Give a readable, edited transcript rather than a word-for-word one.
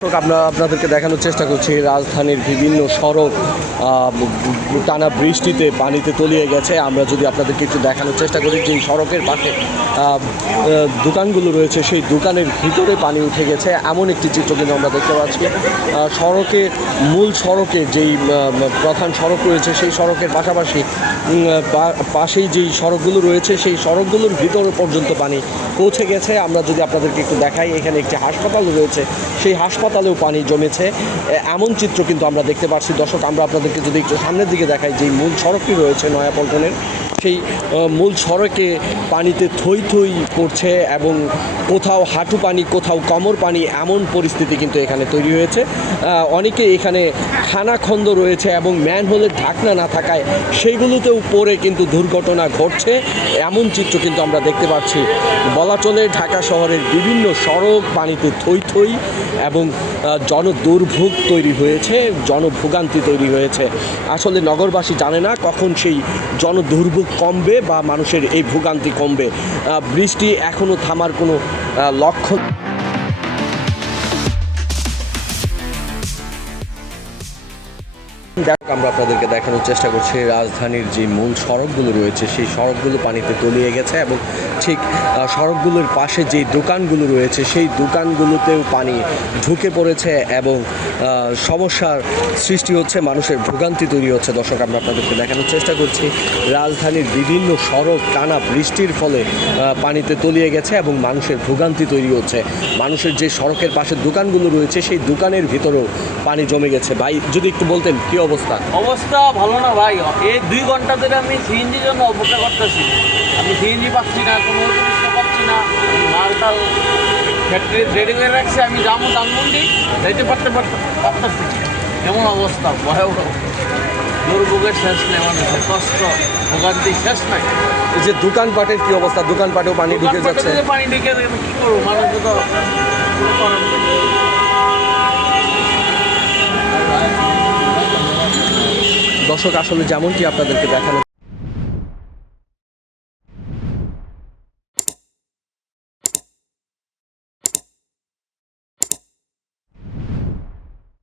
আমরা আপনাদেরকে দেখানোর চেষ্টা করছি রাজধানীর বিভিন্ন সড়ক টানা বৃষ্টিতে পানিতে তলিয়ে গেছে। আমরা যদি আপনাদেরকে একটু দেখানোর চেষ্টা করি যে সড়কের পাশে দোকানগুলো রয়েছে সেই দোকানের ভিতরে পানি উঠে গেছে, এমন একটি চিত্র কিন্তু আমরা দেখতে পাচ্ছি। সড়কে মূল সড়কে যেই প্রধান সড়ক রয়েছে সেই সড়কের পাশাপাশি পাশেই যেই সড়কগুলো রয়েছে সেই সড়কগুলোর ভিতর পর্যন্ত পানি পৌঁছে গেছে। আমরা যদি আপনাদেরকে একটু দেখাই, এখানে একটি হাসপাতাল রয়েছে, সেই হাসপাতালেও পানি জমেছে, এমন চিত্র কিন্তু আমরা দেখতে পাচ্ছি। দর্শক, আমরা আপনাদেরকে যদি একটু সামনের দিকে দেখাই, যেই মূল সড়কটি রয়েছে নয়াপল্টনের, সেই মূল সড়কে পানিতে থই থই করছে এবং কোথাও হাঁটু পানি, কোথাও কোমর পানি, এমন পরিস্থিতি কিন্তু এখানে তৈরি হয়েছে। অনেকে এখানে খানাখন্দ রয়েছে এবং ম্যানহোলের ঢাকনা না থাকায় সেইগুলোতেও পড়ে কিন্তু দুর্ঘটনা ঘটছে, এমন চিত্র কিন্তু আমরা দেখতে পাচ্ছি। বলা চলে ঢাকা শহরের বিভিন্ন সড়ক পানিতে থই থই এবং জনদুর্ভোগ তৈরি হয়েছে, জনভোগান্তি তৈরি হয়েছে। আসলে নগরবাসী জানে না কখন সেই জনদুর্ভোগ কমবে বা মানুষের এই ভোগান্তি কমবে। বৃষ্টি এখনও থামার কোনো লক্ষণ আমরা আপনাদেরকে দেখানোর চেষ্টা করছি রাজধানীর যে মূল সড়কগুলো রয়েছে সেই সড়কগুলো পানিতে তলিয়ে গেছে এবং ঠিক সড়কগুলোর পাশে যে দোকানগুলো রয়েছে সেই দোকানগুলোতেও পানি ঢুকে পড়েছে এবং সমস্যার সৃষ্টি হচ্ছে, মানুষের ভোগান্তি তৈরি হচ্ছে। দর্শক, আমরা আপনাদেরকে দেখানোর চেষ্টা করছি রাজধানীর বিভিন্ন সড়ক টানা বৃষ্টির ফলে পানিতে তলিয়ে গেছে এবং মানুষের ভোগান্তি তৈরি হচ্ছে। মানুষের যে সড়কের পাশে দোকানগুলো রয়েছে সেই দোকানের ভিতরেও পানি জমে গেছে। ভাই, যদি একটু বলতেন কি অবস্থা? অবস্থা ভালো না ভাই। এই 2 ঘন্টা ধরে আমি সিএনজির জন্য অপেক্ষা করতেছি। আমি সিএনজি পাচ্ছি না, কোনো রিক্সা পাচ্ছি না। মালটাল ফ্যাক্টরি রেডি করে রাখছি, আমি যাবো ধানমন্ডি, যাইতে পারতেছি। এমন অবস্থা ভয়াবহ, দুর্ভোগের শেষ নেই, মানুষের কষ্ট ভোগান্তি শেষ নাই। এই যে দোকানপাটের কি অবস্থা? দোকানপাটেও পানি ঢুকে যাচ্ছে। পানি ঢুকে কী করবো, মানুষ তো কোনো করার নেই। দর্শক, আসলে যেমনটি আপনাদেরকে দেখানো